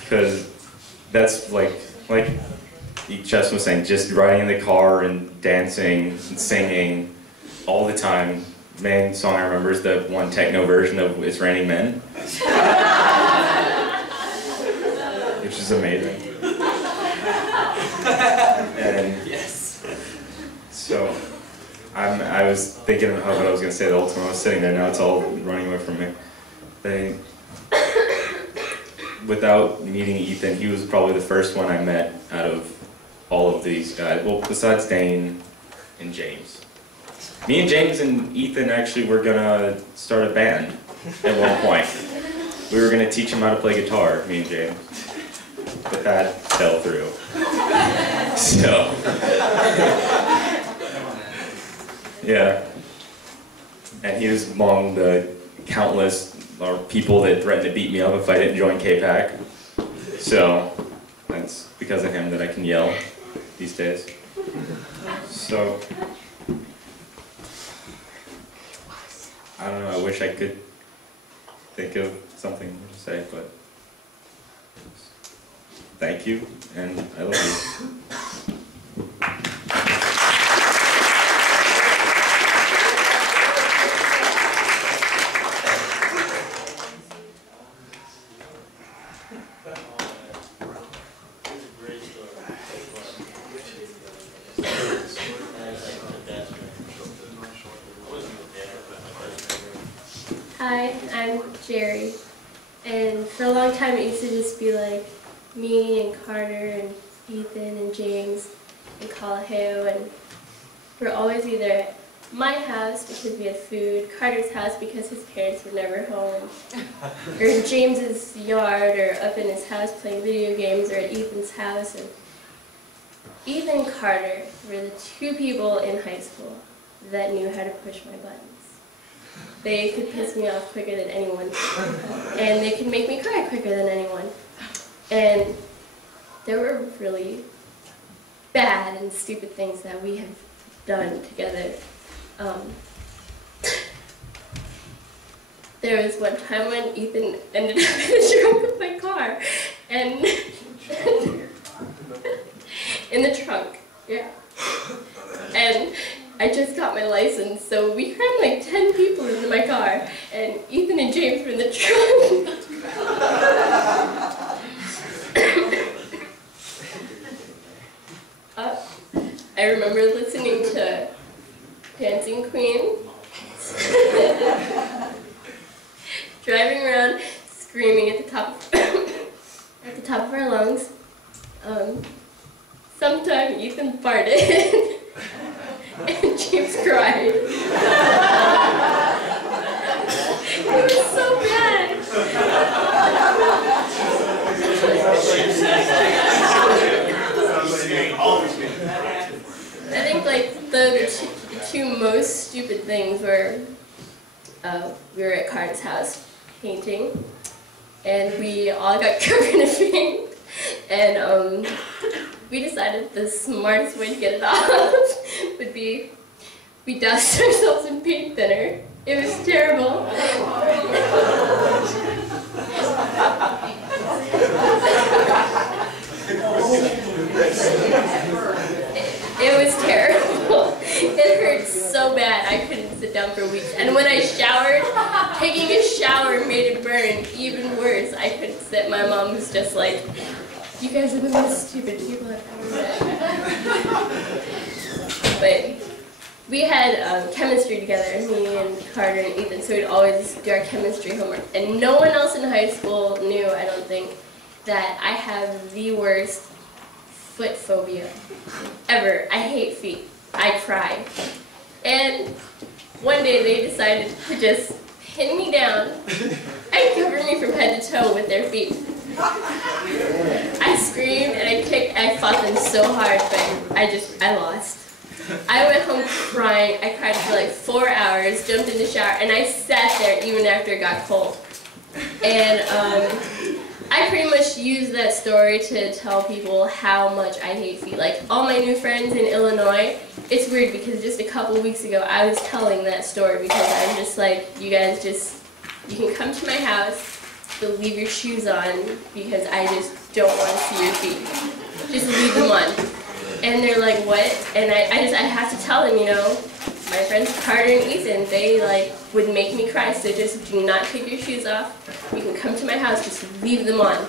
Because that's like Justin was saying, just riding in the car and dancing and singing all the time. Main song I remember is the one techno version of It's Raining Men, which is amazing. And yes. So I was thinking of what I was going to say the whole time I was sitting there. Now it's all running away from me. Without meeting Ethan, he was probably the first one I met out of all of these guys. Well, besides Dane and James. Me and James and Ethan actually were gonna start a band at one point. We were gonna teach him how to play guitar, me and James. But that fell through. So, yeah. And he was among the countless people that threatened to beat me up if I didn't join K-Pac. So, that's because of him that I can yell these days. So, I don't know, I wish I could think of something to say, but thank you, and I love you. Hi, I'm Jerry, and for a long time it used to just be like me and Carter and Ethan and James and Callahoo, and we're always either at my house because we had food, Carter's house because his parents were never home, or in James's yard or up in his house playing video games, or at Ethan's house. And Ethan and Carter were the two people in high school that knew how to push my buttons. They could piss me off quicker than anyone, and they could make me cry quicker than anyone. And there were really bad and stupid things that we have done together. There was one time when Ethan ended up in the trunk of my car, and in the trunk, yeah. And I just got my license, so we crammed like 10 people into my car, and Ethan and James were in the trunk. I remember listening to Dancing Queen, driving around screaming at the top of our lungs. Sometime Ethan farted. And James cried. It was so bad. I think like the two most stupid things were we were at Carter's house painting, and we all got covered in paint, and we decided the smartest way to get it off would be we doused ourselves in paint thinner. It was terrible. It was terrible. It hurt so bad I couldn't sit down for weeks. And when I showered, taking a shower made it burn even worse. I couldn't sit. My mom was just like, "You guys are the most stupid people I've ever met." But we had chemistry together, me and Carter and Ethan, so we'd always do our chemistry homework. And no one else in high school knew, I don't think, that I have the worst foot phobia ever. I hate feet. I cry. And one day they decided to just pin me down and cover me from head to toe with their feet. I screamed and I kicked, I fought them so hard, but I lost. I went home crying. I cried for like 4 hours, jumped in the shower, and I sat there even after it got cold. And I pretty much used that story to tell people how much I hate feet. Like all my new friends in Illinois, it's weird because just a couple weeks ago I was telling that story because I'm just like, you guys just you can come to my house, but leave your shoes on because I just don't want to see your feet. Just leave them on. And they're like, what? And I have to tell them, you know, my friends Carter and Ethan, they like would make me cry, so just do not take your shoes off. You can come to my house, just leave them on.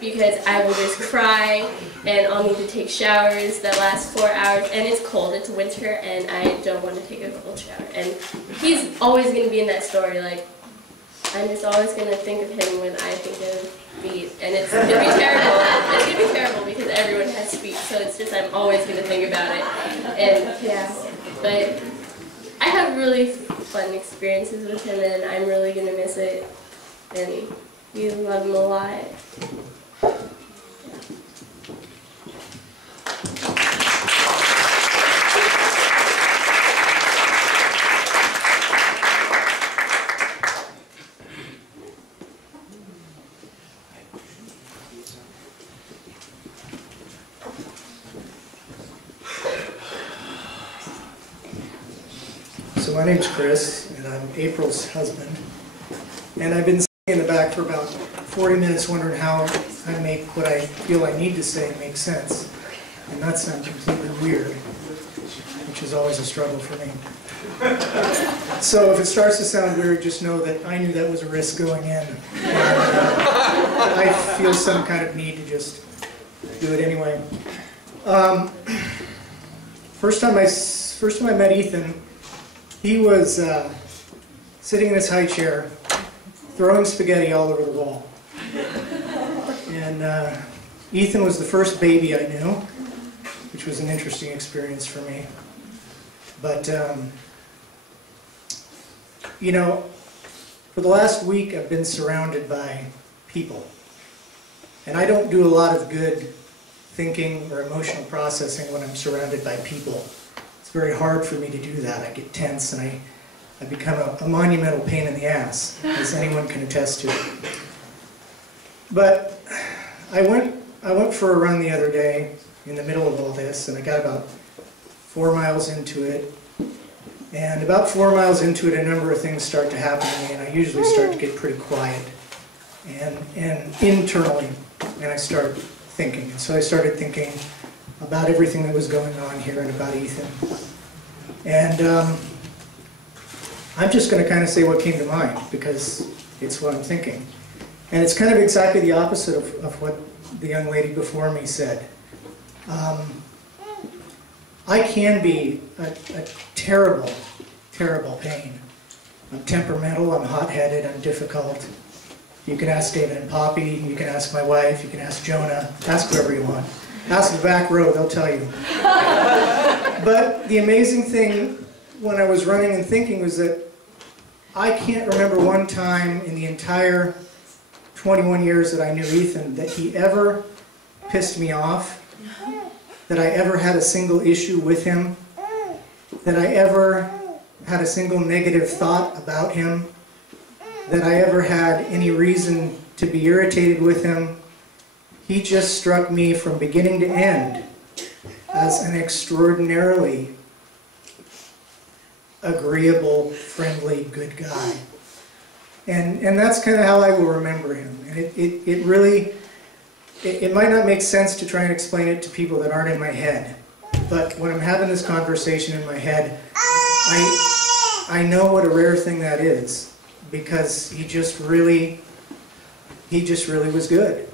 Because I will just cry, and I'll need to take showers that last 4 hours, and it's cold, it's winter, and I don't want to take a cold shower. And he's always going to be in that story, like, I'm just always going to think of him when I think of feet, and it's going to be terrible. It's going to be terrible because everyone has feet, so it's just I'm always going to think about it. And yeah, but I have really fun experiences with him, and I'm really going to miss it, and we love him a lot. So my name's Chris, and I'm April's husband. And I've been sitting in the back for about 40 minutes wondering how I make what I feel I need to say make sense. And not sound completely weird, which is always a struggle for me. So if it starts to sound weird, just know that I knew that was a risk going in. And, I feel some kind of need to just do it anyway. First time I met Ethan, he was sitting in his high chair, throwing spaghetti all over the wall. And Ethan was the first baby I knew, which was an interesting experience for me. But, you know, for the last week I've been surrounded by people. And I don't do a lot of good thinking or emotional processing when I'm surrounded by people. It's very hard for me to do that. I get tense and I become a monumental pain in the ass, as anyone can attest to. But I went for a run the other day in the middle of all this, and I got about 4 miles into it. And about 4 miles into it, a number of things start to happen to me, and I usually start to get pretty quiet and internally, and I start thinking. And so I started thinking about everything that was going on here and about Ethan. And I'm just going to kind of say what came to mind, because it's what I'm thinking. And it's kind of exactly the opposite of what the young lady before me said. I can be a terrible, terrible pain. I'm temperamental, I'm hot-headed, I'm difficult. You can ask David and Poppy, you can ask my wife, you can ask Jonah, ask whoever you want. Ask the back row, they'll tell you. But the amazing thing when I was running and thinking was that I can't remember one time in the entire 21 years that I knew Ethan that he ever pissed me off, that I ever had a single issue with him, that I ever had a single negative thought about him, that I ever had any reason to be irritated with him. He just struck me from beginning to end as an extraordinarily agreeable, friendly, good guy. And that's kind of how I will remember him. And it really, it might not make sense to try and explain it to people that aren't in my head. But when I'm having this conversation in my head, I know what a rare thing that is, because he just really was good.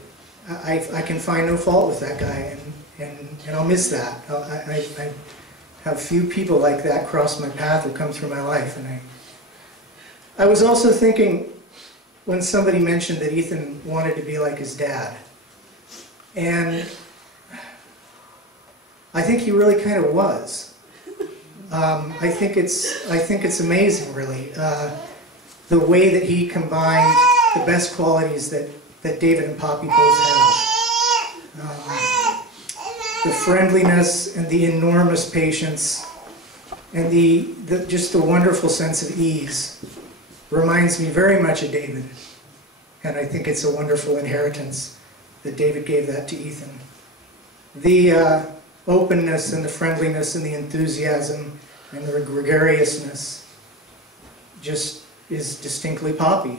I can find no fault with that guy, and I'll miss that. I have few people like that cross my path or come through my life. And I was also thinking when somebody mentioned that Ethan wanted to be like his dad. And I think he really kind of was. I think it's amazing, really, the way that he combined the best qualities that David and Poppy both have. The friendliness and the enormous patience and just the wonderful sense of ease reminds me very much of David. And I think it's a wonderful inheritance that David gave that to Ethan. The openness and the friendliness and the enthusiasm and the gregariousness just is distinctly Poppy.